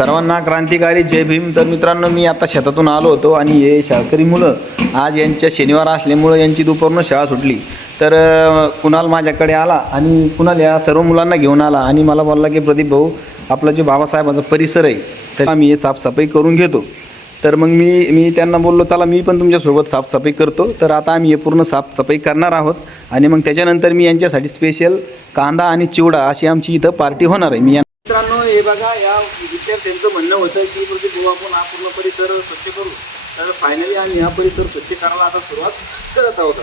सर्वांना क्रांतिकारी जय भीम. तर मित्रांनो, मी आता शेतातून आलो होतो आणि हे शाळकरी मुलं आज यांच्या शनिवार असल्यामुळं यांची दुपारनं शाळा सुटली. तर कुणाल माझ्याकडे आला आणि कुणाल या सर्व मुलांना घेऊन आला आणि मला बोलला की प्रदीप भाऊ, आपला जो बाबासाहेबांचा परिसर आहे तर आम्ही हे साफसफाई करून घेतो. तर मग मी त्यांना बोललो, चला मी पण तुमच्यासोबत साफसफाई करतो. तर आता आम्ही हे पूर्ण साफसफाई करणार आहोत आणि मग त्याच्यानंतर मी यांच्यासाठी स्पेशल कांदा आणि चिवडा अशी आमची इथं पार्टी होणार आहे. मित्रांनो, हे बघा, या विद्यार्थ्यांचं म्हणणं होतं की प्रदीप भाऊ आपण हा पूर्ण परिसर स्वच्छ करू. तर फायनली आम्ही हा परिसर स्वच्छ करायला आता सुरुवात करत आहोत.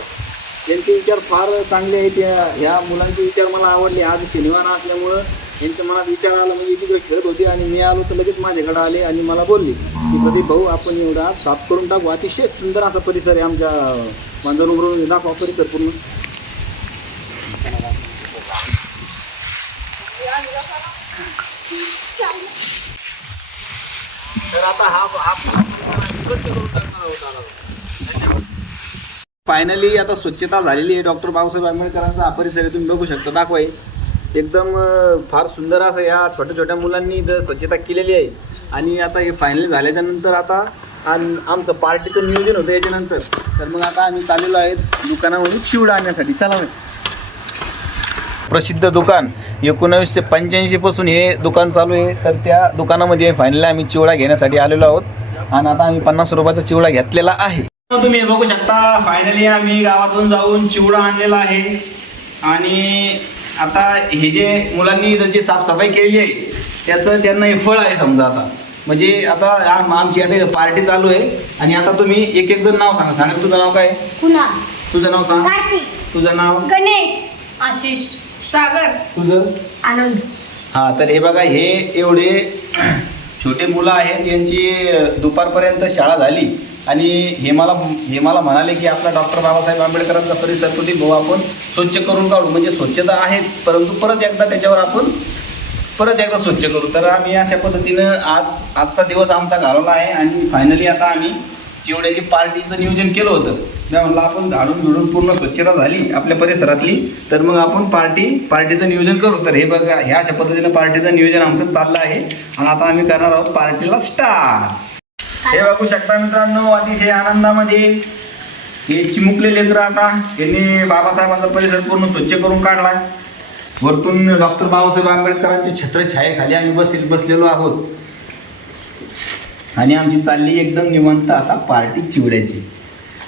यांचे विचार फार चांगले आहेत. ह्या मुलांचे विचार मला आवडले. आज शनिवार असल्यामुळं यांच्या मनात विचार आला. म्हणजे तिकडे खेळत होती आणि मी आलो तर लगेच माझ्याकडे आले आणि मला बोलले की प्रदीप भाऊ आपण एवढा साफ करून टाकू. अतिशय सुंदर असा परिसर आहे आमच्या मांजरूमरून. दाखवा परिसर पूर्ण. तर आता फायनली आता स्वच्छता झालेली आहे. डॉक्टर बाबासाहेब आंबेडकरांचा हा परिसर आहे, तुम्ही बघू शकता. दाखवाय एकदम फार सुंदर असं या छोट्या छोट्या मुलांनी इथं स्वच्छता केलेली आहे. आणि आता हे फायनली झाल्याच्या नंतर आता आमचं पार्टीचं नियोजन होतं याच्यानंतर. तर मग आता आम्ही चाललेलो आहे दुकानामध्ये चिवडा आणण्यासाठी. चला. प्रसिद्ध दुकान 1985 पासून हे दुकान चालू आहे. तर त्या दुकानामध्ये फायनली आम्ही चिवडा घेण्यासाठी आलेलो आहोत आणि आता आम्ही 50 रुपयाचा चिवडा घेतलेला आहे. तुम्ही बघू शकता फायनली आम्ही गावातून जाऊन चिवडा आणलेला आहे. आणि आता हे जे मुलांनी त्याची साफसफाई केलेली आहे त्याचं त्यांना हे फळ आहे समजा. आता म्हणजे आता आमची आता पार्टी चालू आहे आणि आता तुम्ही एक एक जण नाव सांगा. तुझं नाव काय? कुणाल. तुझं नाव सांग. तुझं नाव? गणेश. आशिष. सागर. तुझं? आनंद. हां, तर हे बघा, हे एवढे छोटे मुलं आहेत. यांची दुपारपर्यंत शाळा झाली आणि हे मला म्हणाले की आपला डॉक्टर बाबासाहेब आंबेडकरांचा परिसर प्रदीप भाऊ आपण स्वच्छ करून काढू. म्हणजे स्वच्छता आहेच, परंतु परत एकदा त्याच्यावर आपण परत एकदा स्वच्छ करू. तर आम्ही अशा पद्धतीनं आजचा दिवस आमचा घालवला आहे. आणि फायनली आता आम्ही चिवड्याची पार्टीचं नियोजन केलं होतं. मी म्हणलं आपण झाडून झुडून पूर्ण स्वच्छता झाली आपल्या परिसरातली, तर मग आपण पार्टीचं नियोजन करू. तर हे बघा, ह्या अशा पद्धतीनं पार्टीचं नियोजन आमचं चाललं आहे आणि आता आम्ही करणार आहोत पार्टीला स्टार्ट. हे बघू शकता मित्रांनो, अतिशय आनंदामध्ये हे चिमुकलेले तर आता यांनी बाबासाहेबांचा परिसर पूर्ण स्वच्छ करून काढला. वरतून डॉक्टर बाबासाहेब आंबेडकरांच्या छत्रछायेखाली आम्ही बसलेलो आहोत आणि आमची चालली एकदम निवांत आता पार्टी चिवड्याची.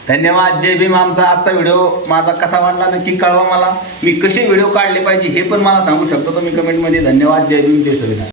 धन्यवाद. जय भीम. आजचा व्हिडिओ माझा कसा वाटला नक्की कळवा मला. मी कसे व्हिडिओ काढले पाहिजे हे पण मला सांगू शकतो तुम्ही कमेंटमध्ये. धन्यवाद. जय भीम. जय संविधान.